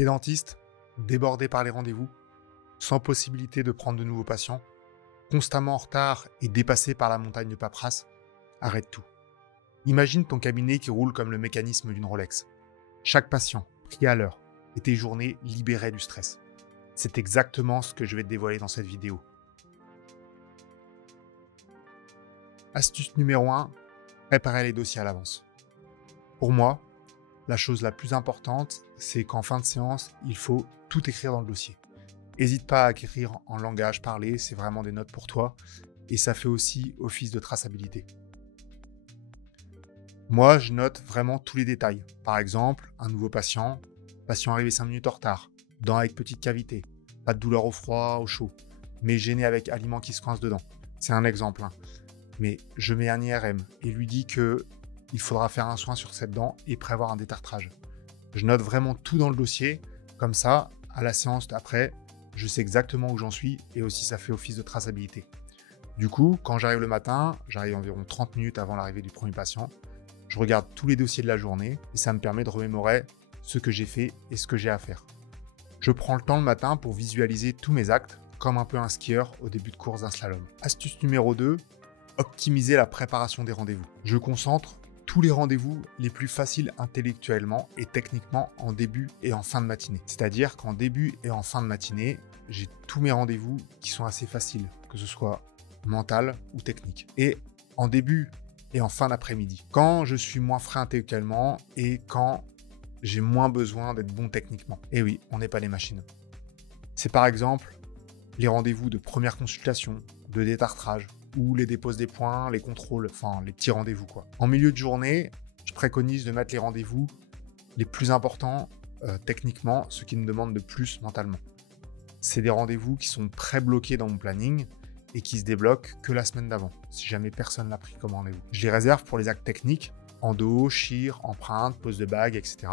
T'es dentiste, débordé par les rendez-vous, sans possibilité de prendre de nouveaux patients, constamment en retard et dépassé par la montagne de paperasse, arrête tout. Imagine ton cabinet qui roule comme le mécanisme d'une Rolex. Chaque patient, pris à l'heure, et tes journées libérées du stress. C'est exactement ce que je vais te dévoiler dans cette vidéo. Astuce numéro 1, préparer les dossiers à l'avance. Pour moi, la chose la plus importante, c'est qu'en fin de séance, il faut tout écrire dans le dossier. N'hésite pas à écrire en langage parlé, c'est vraiment des notes pour toi, et ça fait aussi office de traçabilité. Moi, je note vraiment tous les détails. Par exemple, un nouveau patient arrivé 5 minutes en retard, dents avec petite cavité, pas de douleur au froid, au chaud, mais gêné avec aliments qui se coincent dedans. C'est un exemple, hein. Mais je mets un IRM et lui dis qu'il faudra faire un soin sur cette dent et prévoir un détartrage. Je note vraiment tout dans le dossier, comme ça, à la séance d'après, je sais exactement où j'en suis et aussi ça fait office de traçabilité. Du coup, quand j'arrive le matin, j'arrive environ 30 minutes avant l'arrivée du premier patient, je regarde tous les dossiers de la journée et ça me permet de remémorer ce que j'ai fait et ce que j'ai à faire. Je prends le temps le matin pour visualiser tous mes actes, comme un peu un skieur au début de course d'un slalom. Astuce numéro 2, optimiser la préparation des rendez-vous. Je concentre tous les rendez-vous les plus faciles intellectuellement et techniquement en début et en fin de matinée. C'est-à-dire qu'en début et en fin de matinée, j'ai tous mes rendez-vous qui sont assez faciles, que ce soit mental ou technique. Et en début et en fin d'après-midi, quand je suis moins frais intellectuellement et quand j'ai moins besoin d'être bon techniquement. Et oui, on n'est pas des machines. C'est par exemple les rendez-vous de première consultation, de détartrage, ou les déposes des points, les contrôles, enfin les petits rendez-vous quoi. En milieu de journée, je préconise de mettre les rendez-vous les plus importants techniquement, ceux qui me demandent de plus mentalement. C'est des rendez-vous qui sont pré-bloqués dans mon planning et qui se débloquent que la semaine d'avant, si jamais personne l'a pris comme rendez-vous. Je les réserve pour les actes techniques, endo, chir, empreinte, pose de bague, etc.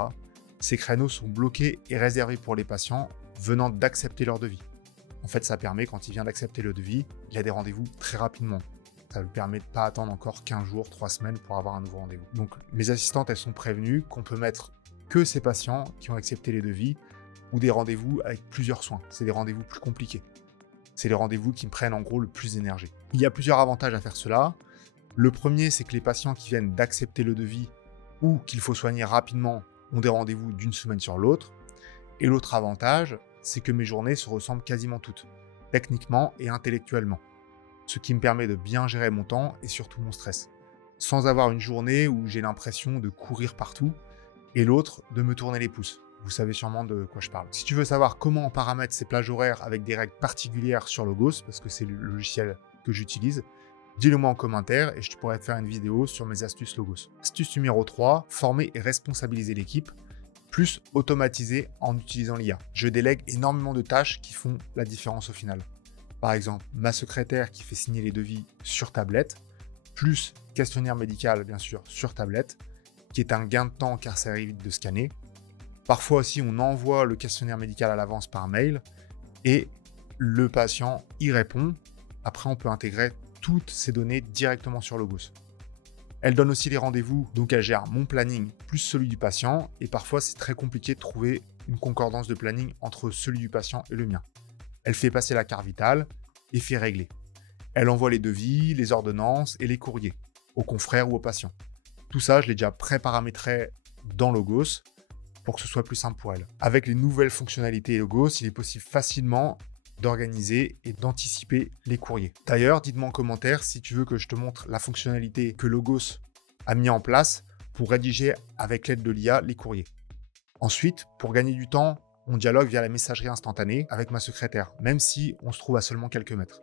Ces créneaux sont bloqués et réservés pour les patients venant d'accepter leur devis. En fait, ça permet, quand il vient d'accepter le devis, il a des rendez-vous très rapidement. Ça lui permet de ne pas attendre encore 15 jours, 3 semaines pour avoir un nouveau rendez-vous. Donc, mes assistantes, elles sont prévenues qu'on peut mettre que ces patients qui ont accepté les devis ou des rendez-vous avec plusieurs soins. C'est des rendez-vous plus compliqués. C'est les rendez-vous qui me prennent en gros le plus d'énergie. Il y a plusieurs avantages à faire cela. Le premier, c'est que les patients qui viennent d'accepter le devis ou qu'il faut soigner rapidement ont des rendez-vous d'une semaine sur l'autre. Et l'autre avantage, c'est que mes journées se ressemblent quasiment toutes, techniquement et intellectuellement. Ce qui me permet de bien gérer mon temps et surtout mon stress. Sans avoir une journée où j'ai l'impression de courir partout et l'autre de me tourner les pouces. Vous savez sûrement de quoi je parle. Si tu veux savoir comment on paramètre ces plages horaires avec des règles particulières sur Logos, parce que c'est le logiciel que j'utilise, dis-le moi en commentaire et je pourrais te faire une vidéo sur mes astuces Logos. Astuce numéro 3, former et responsabiliser l'équipe, plus automatiser en utilisant l'IA. Je délègue énormément de tâches qui font la différence au final. Par exemple, ma secrétaire qui fait signer les devis sur tablette, plus questionnaire médical bien sûr sur tablette, qui est un gain de temps car ça évite de scanner. Parfois aussi, on envoie le questionnaire médical à l'avance par mail et le patient y répond. Après, on peut intégrer toutes ces données directement sur Logos. Elle donne aussi les rendez-vous, donc elle gère mon planning plus celui du patient et parfois c'est très compliqué de trouver une concordance de planning entre celui du patient et le mien. Elle fait passer la carte vitale et fait régler. Elle envoie les devis, les ordonnances et les courriers aux confrères ou aux patients. Tout ça, je l'ai déjà pré-paramétré dans Logos pour que ce soit plus simple pour elle. Avec les nouvelles fonctionnalités Logos, il est possible facilement d'organiser et d'anticiper les courriers. D'ailleurs, dites-moi en commentaire si tu veux que je te montre la fonctionnalité que Logos a mis en place pour rédiger avec l'aide de l'IA les courriers. Ensuite, pour gagner du temps, on dialogue via la messagerie instantanée avec ma secrétaire, même si on se trouve à seulement quelques mètres.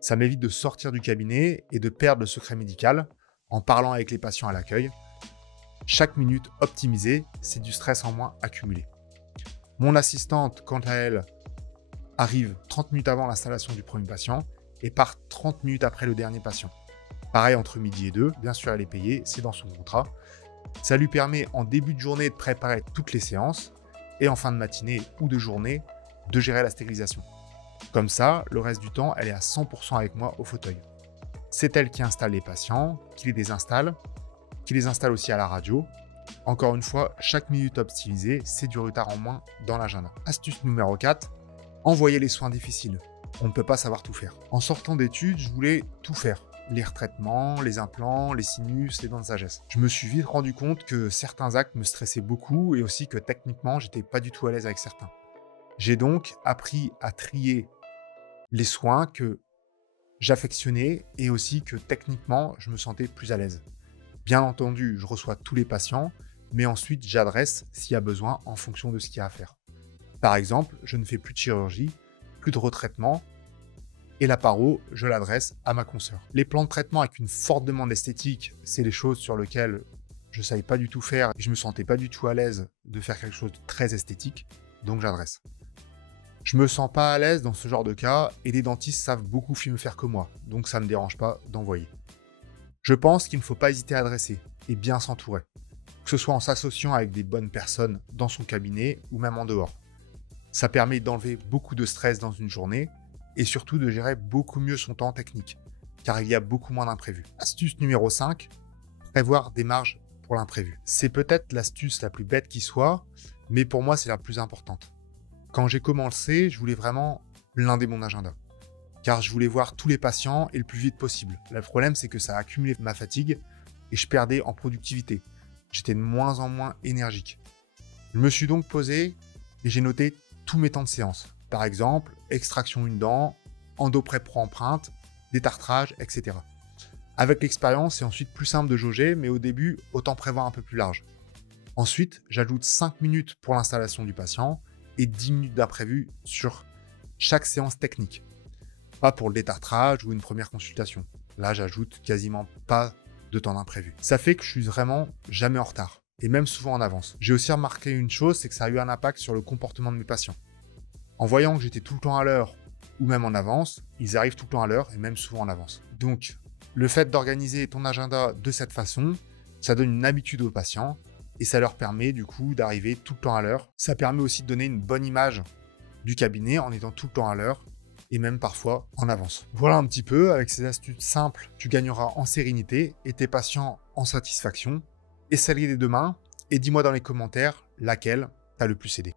Ça m'évite de sortir du cabinet et de perdre le secret médical en parlant avec les patients à l'accueil. Chaque minute optimisée, c'est du stress en moins accumulé. Mon assistante, quant à elle, arrive 30 minutes avant l'installation du premier patient et part 30 minutes après le dernier patient. Pareil entre midi et 2, bien sûr elle est payée, c'est dans son contrat. Ça lui permet en début de journée de préparer toutes les séances et en fin de matinée ou de journée de gérer la stérilisation. Comme ça, le reste du temps, elle est à 100% avec moi au fauteuil. C'est elle qui installe les patients, qui les désinstalle, qui les installe aussi à la radio Encore une fois, chaque minute optimisée, c'est du retard en moins dans l'agenda. Astuce numéro 4, envoyer les soins difficiles. On ne peut pas savoir tout faire. En sortant d'études, je voulais tout faire. Les retraitements, les implants, les sinus, les dents de sagesse. Je me suis vite rendu compte que certains actes me stressaient beaucoup et aussi que techniquement, j'étais pas du tout à l'aise avec certains. J'ai donc appris à trier les soins que j'affectionnais et aussi que techniquement, je me sentais plus à l'aise. Bien entendu, je reçois tous les patients, mais ensuite j'adresse s'il y a besoin en fonction de ce qu'il y a à faire. Par exemple, je ne fais plus de chirurgie, plus de retraitement, et la paro, je l'adresse à ma consoeur. Les plans de traitement avec une forte demande esthétique, c'est les choses sur lesquelles je ne savais pas du tout faire, et je me sentais pas du tout à l'aise de faire quelque chose de très esthétique, donc j'adresse. Je me sens pas à l'aise dans ce genre de cas, et les dentistes savent beaucoup mieux faire que moi, donc ça ne me dérange pas d'envoyer. Je pense qu'il ne faut pas hésiter à adresser, et bien s'entourer, que ce soit en s'associant avec des bonnes personnes dans son cabinet ou même en dehors. Ça permet d'enlever beaucoup de stress dans une journée, et surtout de gérer beaucoup mieux son temps technique, car il y a beaucoup moins d'imprévus. Astuce numéro 5, prévoir des marges pour l'imprévu. C'est peut-être l'astuce la plus bête qui soit, mais pour moi c'est la plus importante. Quand j'ai commencé, je voulais vraiment blinder mon agenda, car je voulais voir tous les patients et le plus vite possible. Le problème c'est que ça a accumulé ma fatigue, et je perdais en productivité. J'étais de moins en moins énergique. Je me suis donc posé, et j'ai noté tous mes temps de séance. Par exemple, extraction une dent, endo-pré-pro-empreinte, détartrage, etc. Avec l'expérience, c'est ensuite plus simple de jauger, mais au début, autant prévoir un peu plus large. Ensuite, j'ajoute 5 minutes pour l'installation du patient et 10 minutes d'imprévu sur chaque séance technique. Pas pour le détartrage ou une première consultation. Là, j'ajoute quasiment pas de temps d'imprévu. Ça fait que je suis vraiment jamais en retard, et même souvent en avance. J'ai aussi remarqué une chose, c'est que ça a eu un impact sur le comportement de mes patients. En voyant que j'étais tout le temps à l'heure ou même en avance, ils arrivent tout le temps à l'heure et même souvent en avance. Donc, le fait d'organiser ton agenda de cette façon, ça donne une habitude aux patients et ça leur permet du coup d'arriver tout le temps à l'heure. Ça permet aussi de donner une bonne image du cabinet en étant tout le temps à l'heure et même parfois en avance. Voilà un petit peu, avec ces astuces simples, tu gagneras en sérénité et tes patients en satisfaction. Essaye-les dès demain et dis-moi dans les commentaires laquelle t'a le plus aidé.